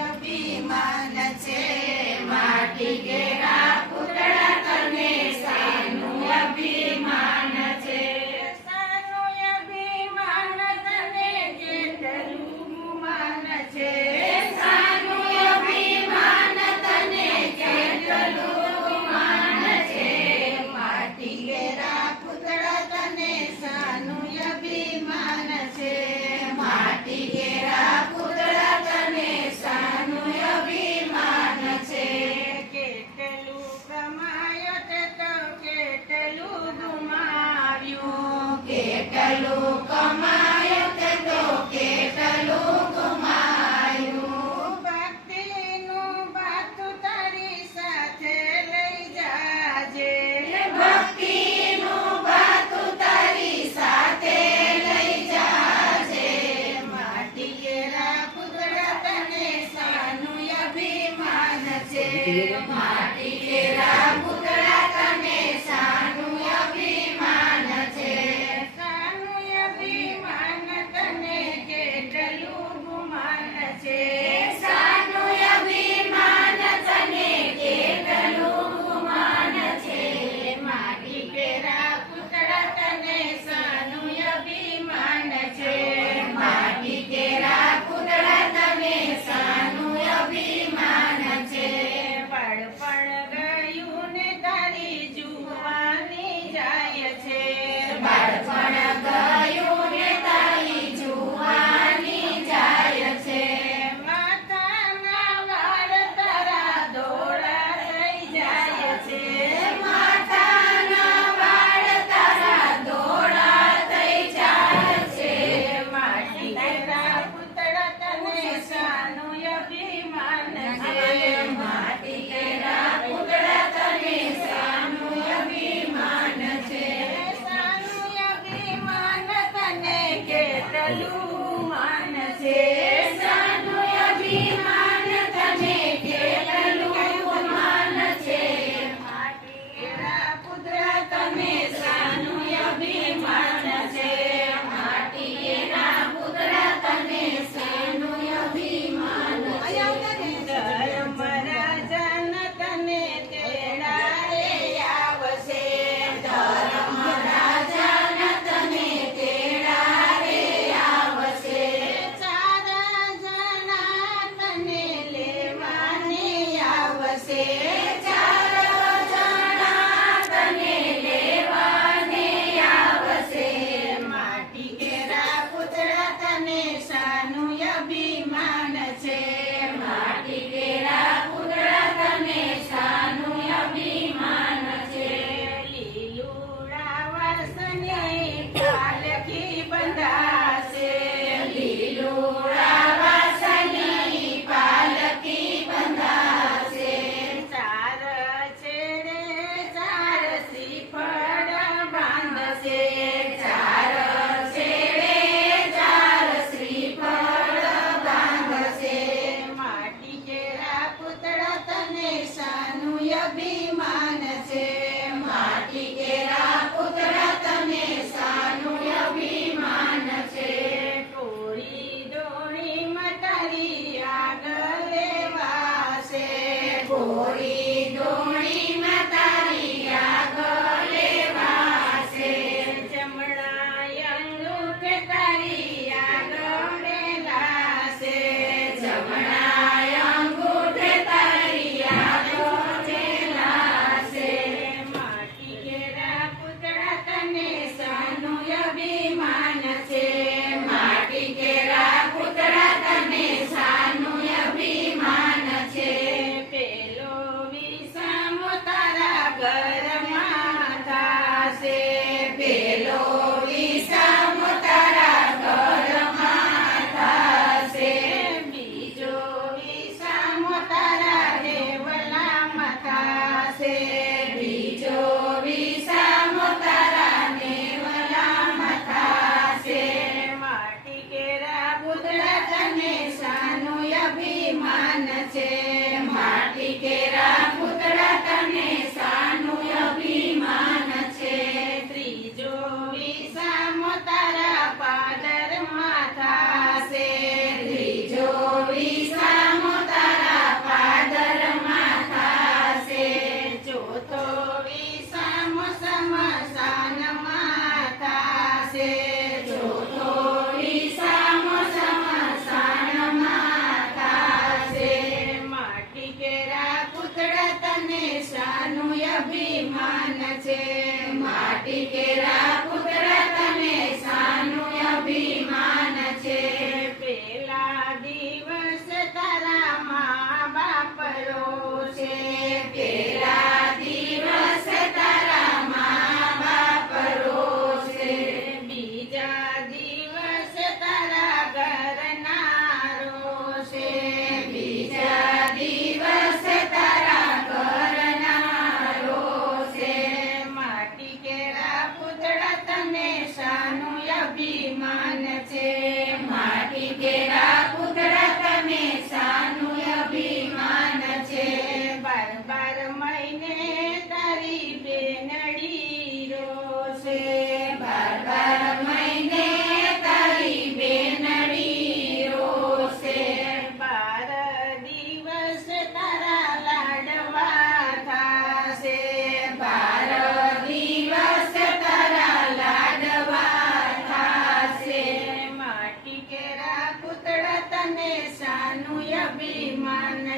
અભિમાન છે માટી કેરા પૂતળા તને શાનું અભિમાન છે શાનું અભિમાન તને કેટલું ગુમાન છે શાનું અભિમાન તને કેટલું ગુમાન છે માટી કેરા પૂતળા તને શાનું અભિમાન છે માટી કેરા પૂતળા તને શાનું અભિમાન છે કેટલું કમાયો તે તો કેટલું ગુમાવ્યું કેટલું કમાયો તે તો કેટલું ગુમાવ્યું ભક્તિનું બાતું તારી સાથે લઈ જાજે ભક્તિનું બાતું તારી સાથે લઈ જાજે માટી કેરા પૂતળા તને શાનું અભિમાન છે માટી કેરા પૂતળા તને શાનું અભિમાન છે શાનું અભિમાન તને કેટલું ગુમાન છે શાનું અભિમાન તને કેટલું ગુમાન છે માટી કેરા પૂતળા તને શાનું અભિમાન છે માટી કેરા પૂતળા તને શાનું અભિમાન છે બાળપણ ગયું ને તારી જુવાની જાય છે બાળપણ ગયું ને તારી જુવાની જાય છે માતાના વાળ તારા ધોળા થઈ જાય છે માતાના વાળ તારા ધોળા થઈ જાય છે માટી કેરા પૂતળા તને શાનું અભિમાન છે માટી કેરા પૂતળા તને શાનું અભિમાન છે શાનું અભિમાન તને કેટલું માન છે શાનું અભિમાન તને કેટલું માન છે માટી કેરા પૂતળા તને શાનું અભિમાન છે માટી કેરા પૂતળા તને શાનું અભિમાન છે ધર્મરાજન તને તેડારે આવશે ધર્મરાજન તને તેડારે આવશે ચાર જણા તને લેવાને આવશે ચાર જણા તને લેવાને આવશે માટી કેરા પૂતળા તને શાનું અભિમાન છે માટી કેરા પૂતળા તને શાનું અભિમાન છે લીલુડા વાસને પાલખી બંધાશે લીલુડા વાસની પાલખી બંધાશે ચાર છેડે ચાર શ્રીફળ બાંધશે ચાર છેડે ચાર શ્રીફળ બાંધશે માટી કેરા પૂતળા તને શાનું અભિમાન છે માટી કેરા પૂતળા તને શાનું અભિમાન છે ટોળી દોણીમાં તારી આગળ લેવાશે ટોળી દોણીમાં તારી આગળ લેવાશે જમણા અંગૂઠે તારી આગળ લેવાશે જમણા અંગૂઠે તારી આગળ લેવાશે માટી કેરા પૂતળા તને શાનું અભિમાન છે માટી કેરા પૂતળા તને શાનું અભિમાન છે પેલો વિષમ તારા ઘરમાં થાશે પેલો વિષમ તારા ઘરમાં થાશે બીજો વિષમ તારા દેવલામાં થાશે બીજો વિષમ તારા દેવલામાં થાશે માટી કેરા પૂતળા તને શાનું અભિમાન છે માટી કેરા પૂતળા તને શાનું અભિમાન છે ત્રીજો વિષમ તારા પાદરમાં થાશે ત્રીજો વિષમ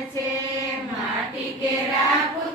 છે માટી કેરા